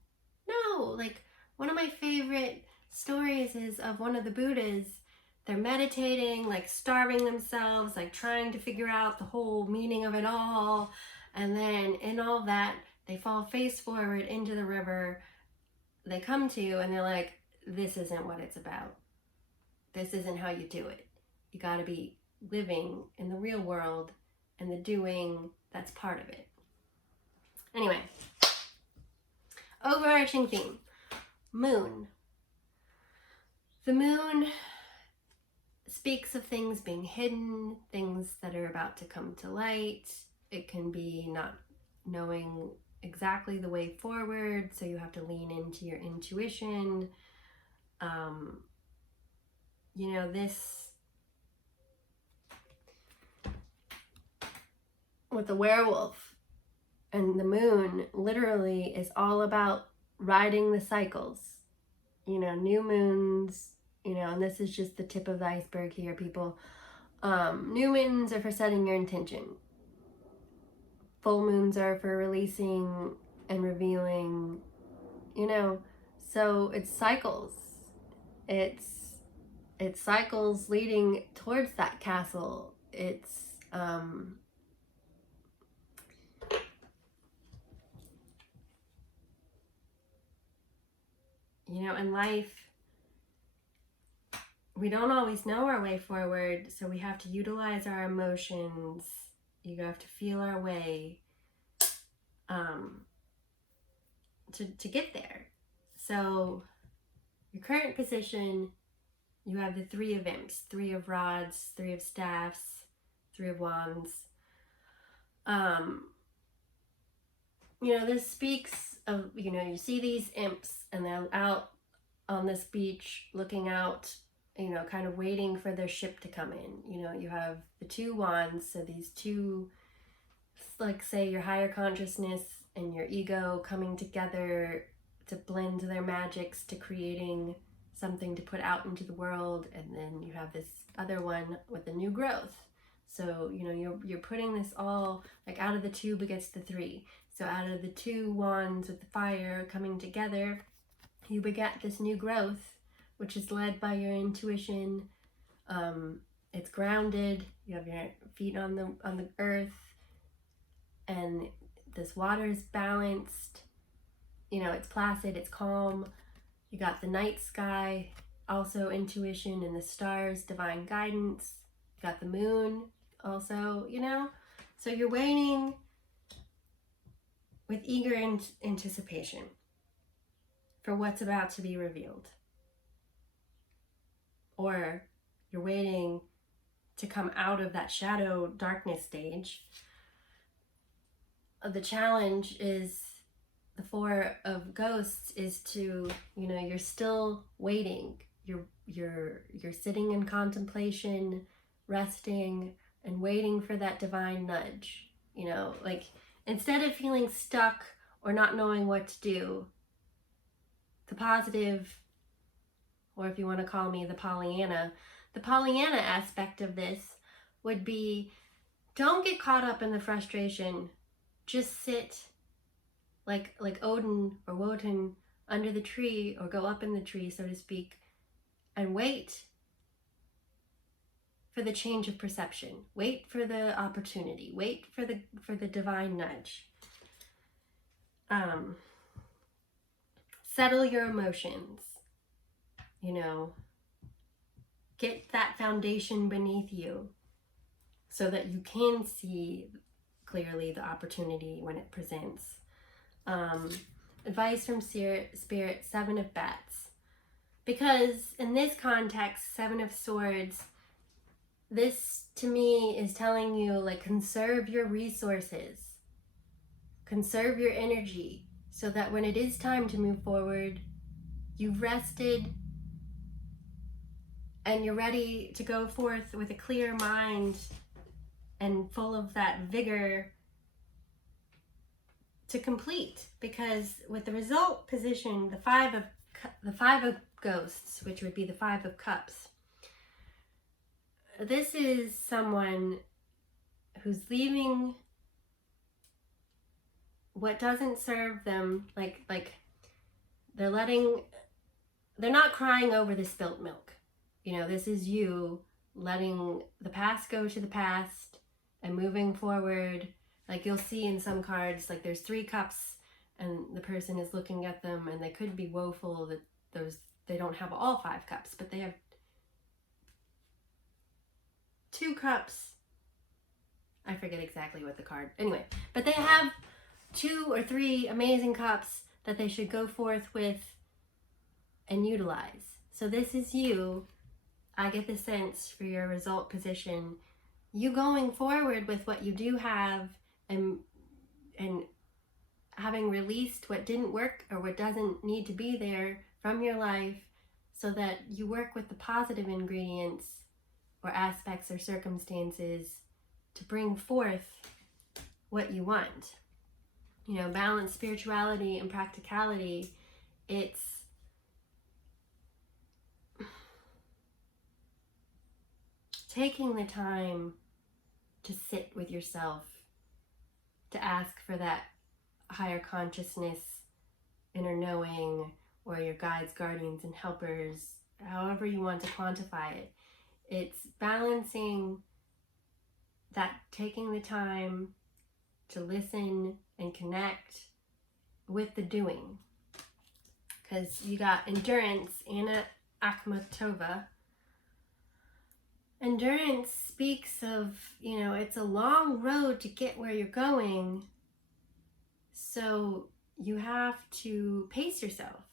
like one of my favorite stories is of one of the Buddhas. They're meditating, like starving themselves, like trying to figure out the whole meaning of it all. And then in all that, they fall face forward into the river. They come to you and they're like, this isn't what it's about. This isn't how you do it. You gotta be living in the real world, and the doing, that's part of it. Anyway, overarching theme, moon. The moon speaks of things being hidden, things that are about to come to light. It can be not knowing exactly the way forward, so you have to lean into your intuition. You know, this with the werewolf and the moon literally is all about riding the cycles. You know, new moons, you know, and this is just the tip of the iceberg here, people. New moons are for setting your intention. Full moons are for releasing and revealing, you know, so it's cycles. It's cycles leading towards that castle. It's, you know, in life, we don't always know our way forward, so we have to utilize our emotions. You have to feel our way to get there. So your current position, you have the 3 of imps, 3 of rods, 3 of staffs, 3 of wands. You know, this speaks of, you know, you see these imps and they're out on this beach looking out, you know, kind of waiting for their ship to come in. You know, you have the 2 wands, so these 2, like say your higher consciousness and your ego coming together to blend their magics to creating something to put out into the world. And then you have this other one with the new growth. So, you know, you're putting this all, like out of the two begets the three. So out of the two wands with the fire coming together, you beget this new growth, which is led by your intuition. It's grounded. You have your feet on the earth, and this water is balanced. You know, it's placid, it's calm. You got the night sky, also intuition, and the stars, divine guidance. You got the moon, also, you know. So you're waiting with eager anticipation for what's about to be revealed. Or you're waiting to come out of that shadow darkness stage. The challenge is the Four of Ghosts is to, you know, you're still waiting. You're sitting in contemplation, resting, and waiting for that divine nudge. You know, like instead of feeling stuck or not knowing what to do, the positive, or if you want to call me the Pollyanna aspect of this would be, don't get caught up in the frustration. Just sit like Odin or Wotan under the tree, or go up in the tree, so to speak, and wait for the change of perception. Wait for the opportunity. Wait for the divine nudge. Settle your emotions. You know, get that foundation beneath you so that you can see clearly the opportunity when it presents. Advice from Spirit, 7 of Bats. Because in this context, 7 of Swords, this to me is telling you, like, conserve your resources, conserve your energy, so that when it is time to move forward, you've rested and you're ready to go forth with a clear mind and full of that vigor to complete. Because with the result position, the five of Ghosts, which would be the 5 of Cups, this is someone who's leaving what doesn't serve them. Like they're not crying over the spilt milk. You know, this is you letting the past go to the past and moving forward. Like you'll see in some cards, like there's 3 cups and the person is looking at them, and they could be woeful that they don't have all 5 cups, but they have 2 cups. I forget exactly what the card, anyway, but they have 2 or 3 amazing cups that they should go forth with and utilize. So this is you. I get the sense for your result position, you going forward with what you do have, and having released what didn't work or what doesn't need to be there from your life, so that you work with the positive ingredients or aspects or circumstances to bring forth what you want. You know, balance spirituality and practicality. It's taking the time to sit with yourself, to ask for that higher consciousness, inner knowing, or your guides, guardians, and helpers, however you want to quantify it. It's balancing that, taking the time to listen and connect with the doing. Because you got endurance, Anna Akhmatova. Endurance speaks of, you know, it's a long road to get where you're going. So you have to pace yourself.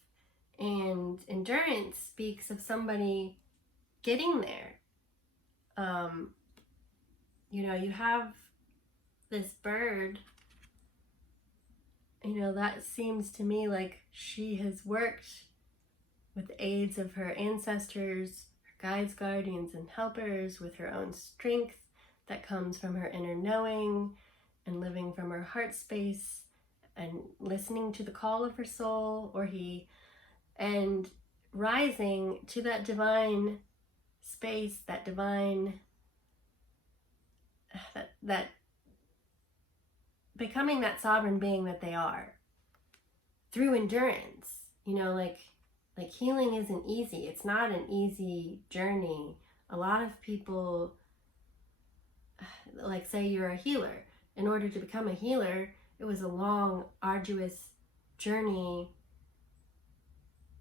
And endurance speaks of somebody getting there. You know, you have this bird, you know, that seems to me like she has worked with the aids of her ancestors, her guides, guardians, and helpers, with her own strength that comes from her inner knowing and living from her heart space and listening to the call of her soul, or he, and rising to that divine space, that divine that becoming that sovereign being that they are through endurance. You know, like healing isn't easy. It's not an easy journey. A lot of people, like, say you're a healer. In order to become a healer, it was a long, arduous journey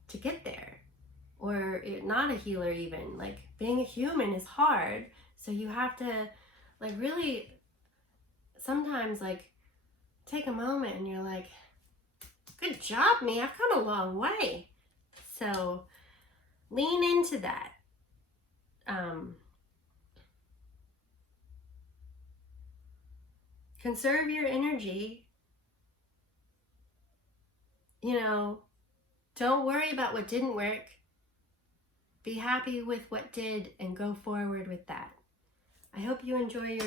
to get there. Or not a healer even. Like, being a human is hard. So you have to, like, really sometimes, like, take a moment and you're like, good job, me. I've come a long way. So lean into that. Conserve your energy. You know, don't worry about what didn't work. Be happy with what did and go forward with that. I hope you enjoy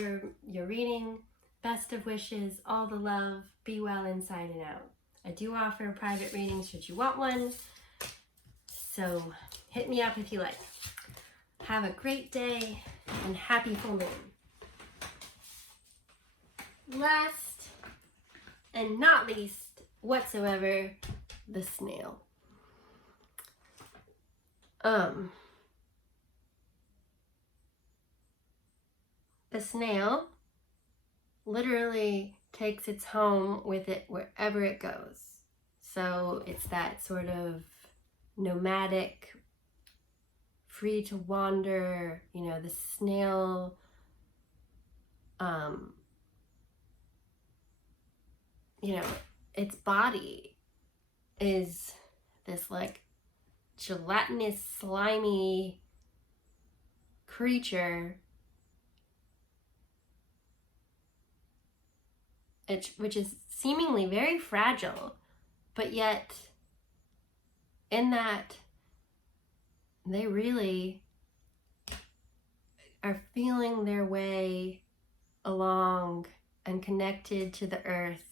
your reading. Best of wishes, all the love. Be well inside and out. I do offer private readings should you want one. So hit me up if you like. Have a great day and happy full moon. Last and not least whatsoever, the snail. The snail literally takes its home with it wherever it goes. So it's that sort of nomadic, free to wander, you know, the snail, you know, its body is this like gelatinous, slimy creature, which is seemingly very fragile, but yet in that they really are feeling their way along and connected to the earth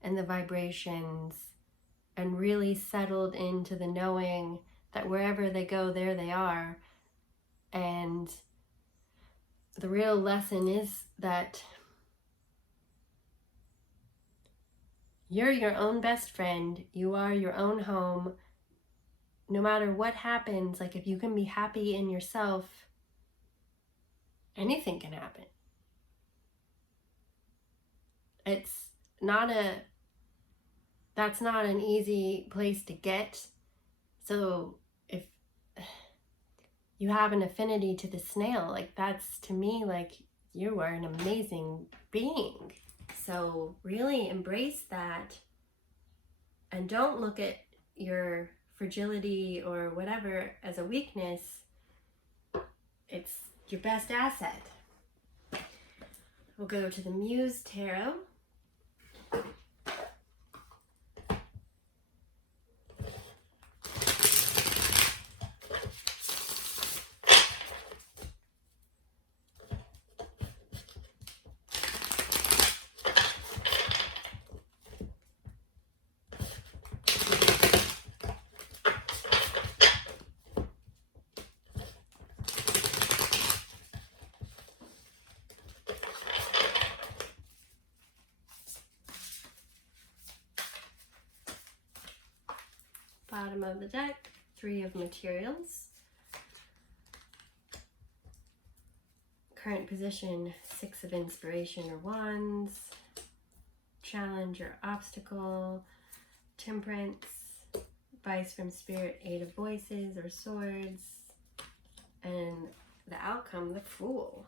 and the vibrations, and really settled into the knowing that wherever they go, there they are. And the real lesson is that you're your own best friend. You are your own home. No matter what happens, like, if you can be happy in yourself, anything can happen. That's not an easy place to get. So if you have an affinity to the snail, like, that's, to me, like, you are an amazing being. So really embrace that, and don't look at your fragility or whatever as a weakness. It's your best asset. We'll go to the Muse Tarot. Bottom of the deck, 3 of materials. Current position, 6 of inspiration or wands. Challenge or obstacle, temperance. Advice from spirit, 8 of voices or swords. And the outcome, the Fool.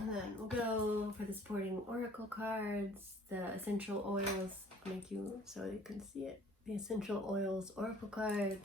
And then we'll go for the supporting oracle cards, the essential oils. I'll make you so you can see it. The essential oils oracle cards.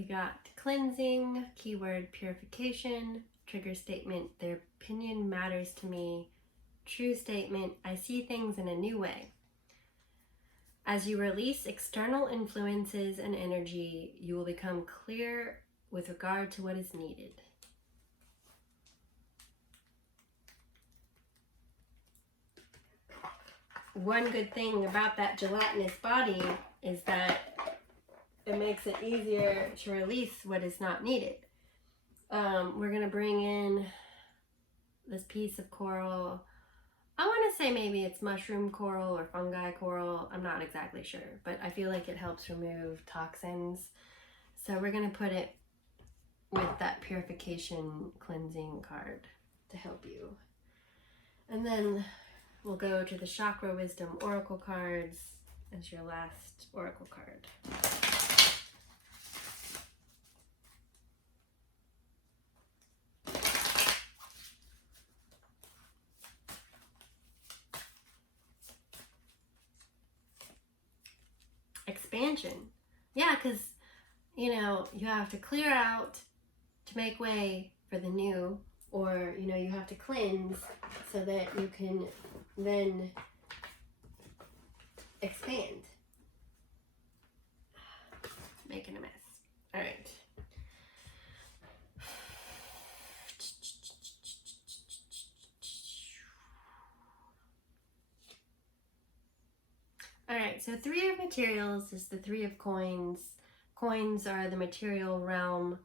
We got cleansing, keyword purification, trigger statement, their opinion matters to me, true statement, I see things in a new way. As you release external influences and energy, you will become clear with regard to what is needed. One good thing about that gelatinous body is that it makes it easier to release what is not needed. We're going to bring in this piece of coral. I want to say maybe it's mushroom coral or fungi coral. I'm not exactly sure, but I feel like it helps remove toxins. So we're going to put it with that purification cleansing card to help you. And then we'll go to the Chakra Wisdom Oracle cards as your last oracle card. Expansion. Yeah, because, you know, you have to clear out to make way for the new, or, you know, you have to cleanse so that you can then expand. Making a mess. All right. All right, so three of materials is the three of coins. Coins are the material realm.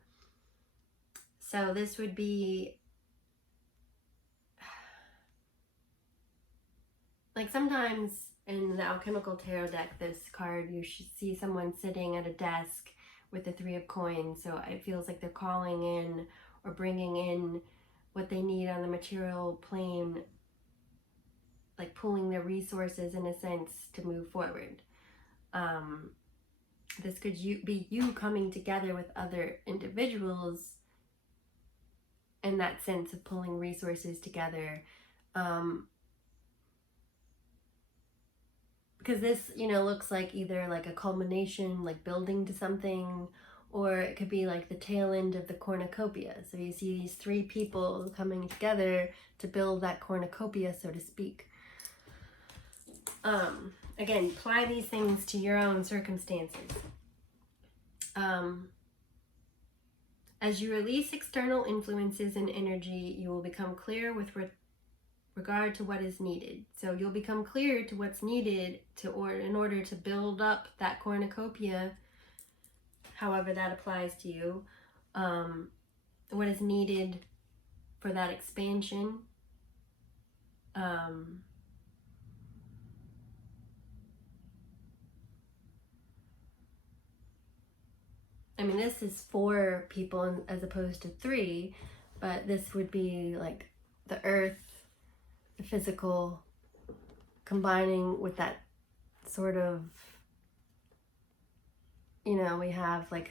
So this would be like sometimes in the alchemical tarot deck, this card, you should see someone sitting at a desk with the three of coins. So it feels like they're calling in or bringing in what they need on the material plane, like pulling their resources in a sense to move forward. This could be you coming together with other individuals in that sense of pulling resources together. Because this, you know, looks like either like a culmination, like building to something, or it could be like the tail end of the cornucopia. So you see these three people coming together to build that cornucopia, so to speak. Again, apply these things to your own circumstances. As you release external influences and energy, you will become clear with regard to what is needed. So you'll become clear to what's needed in order to build up that cornucopia, however that applies to you. What is needed for that expansion. I mean, this is 4 people as opposed to 3, but this would be like the earth, the physical, combining with that sort of, you know, we have like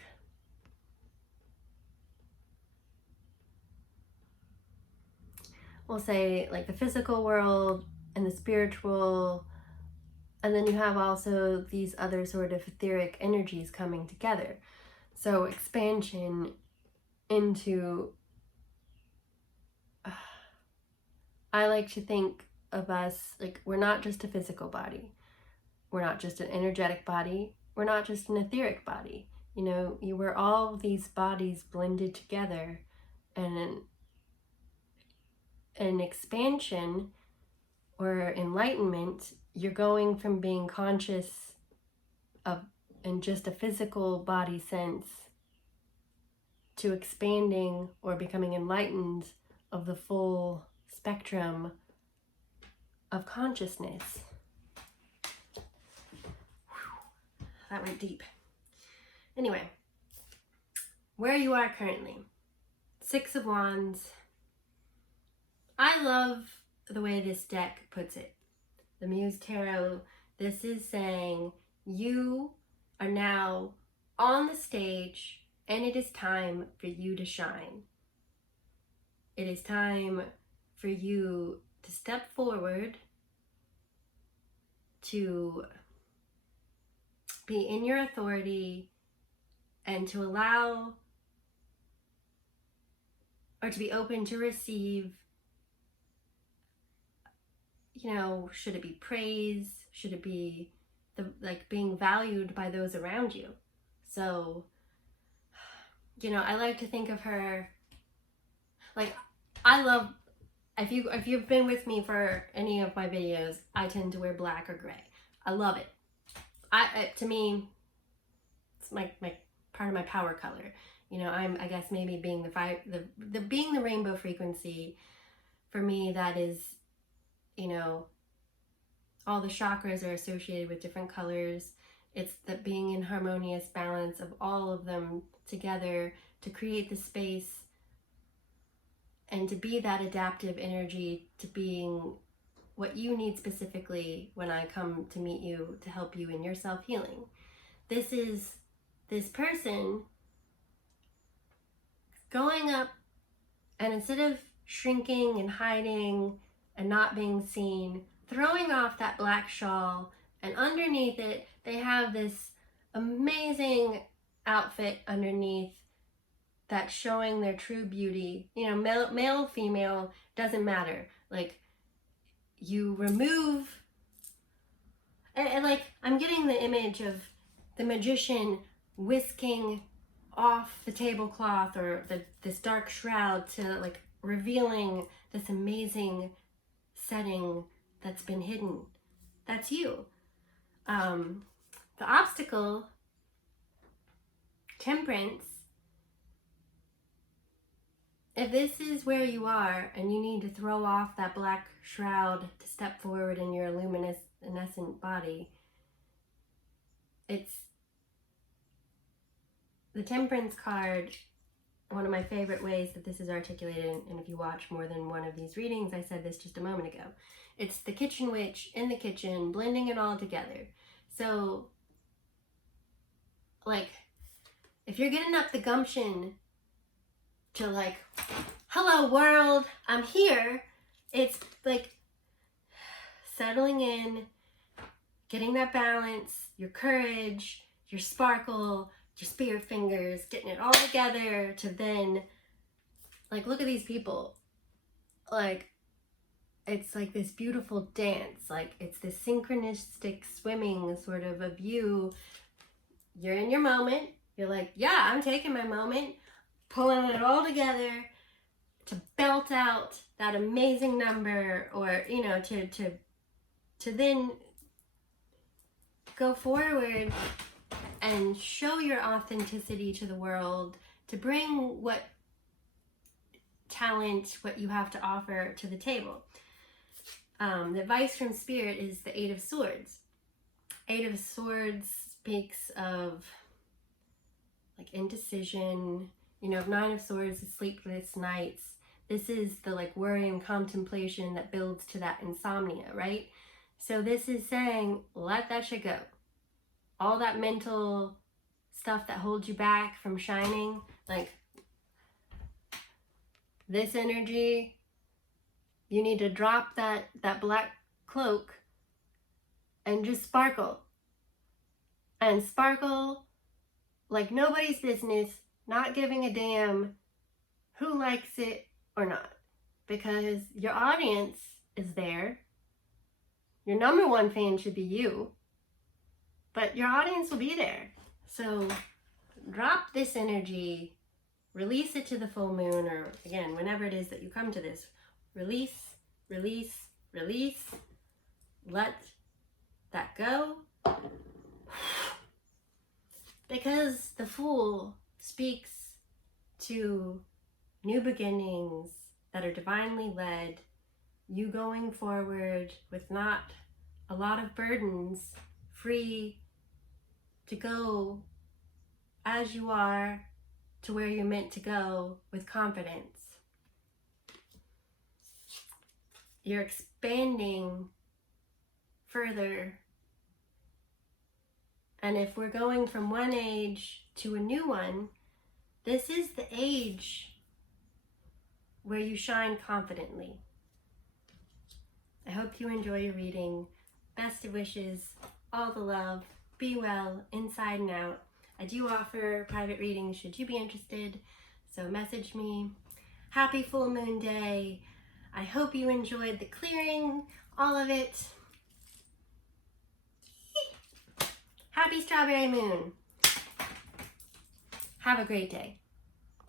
we'll say like the physical world and the spiritual, and then you have also these other sort of etheric energies coming together. So expansion into, I like to think of us like we're not just a physical body. We're not just an energetic body. We're not just an etheric body. You know, we're all these bodies blended together, and an expansion or enlightenment, you're going from being conscious of in just a physical body sense to expanding or becoming enlightened of the full spectrum of consciousness. Whew, that went deep. Anyway, where you are currently. 6 of Wands. I love the way this deck puts it. The Muse Tarot, this is saying you are now on the stage and it is time for you to shine. It is time for you to step forward, to be in your authority, and to allow or to be open to receive, should it be praise? Should it be being valued by those around you? So, I like to think of her, I love, if you've been with me for any of my videos, I tend to wear black or gray. I love it. To me, it's my part of my power color. I guess maybe being being the rainbow frequency, for me, that is, all the chakras are associated with different colors. It's the being in harmonious balance of all of them together to create the space and to be that adaptive energy to being what you need specifically when I come to meet you to help you in your self-healing. This is this person going up, and instead of shrinking and hiding and not being seen, throwing off that black shawl, and underneath it they have this amazing outfit underneath that's showing their true beauty. Male, female, doesn't matter. You remove, and I'm getting the image of the magician whisking off the tablecloth or this dark shroud to revealing this amazing setting that's been hidden. That's you. The obstacle, temperance. If this is where you are and you need to throw off that black shroud to step forward in your luminescent body, it's the temperance card. One of my favorite ways that this is articulated, and if you watch more than one of these readings, I said this just a moment ago. It's the kitchen witch in the kitchen, blending it all together. So, if you're getting up the gumption to hello world, I'm here, it's settling in, getting that balance, your courage, your sparkle, your spirit fingers, getting it all together to then, look at these people. It's this beautiful dance. It's this synchronistic swimming sort of you. You're in your moment. You're yeah, I'm taking my moment, pulling it all together to belt out that amazing number, or, to then go forward and show your authenticity to the world, to bring what talent, what you have to offer to the table. The advice from Spirit is the Eight of Swords. Eight of Swords speaks of indecision. Nine of Swords is sleepless nights. This is the worry and contemplation that builds to that insomnia, right? So this is saying, let that shit go. All that mental stuff that holds you back from shining, this energy, you need to drop that black cloak and just sparkle. And sparkle like nobody's business, not giving a damn who likes it or not. Because your audience is there. Your number one fan should be you. But your audience will be there. So drop this energy, release it to the full moon, or again, whenever it is that you come to this. Release, release, release. Let that go. Because the Fool speaks to new beginnings that are divinely led, you going forward with not a lot of burdens, free to go as you are to where you're meant to go with confidence. You're expanding further. And if we're going from one age to a new one, this is the age where you shine confidently. I hope you enjoy your reading. Best of wishes, all the love, be well, inside and out. I do offer private readings should you be interested, so message me. Happy full moon day. I hope you enjoyed the clearing, all of it. Happy strawberry moon. Have a great day.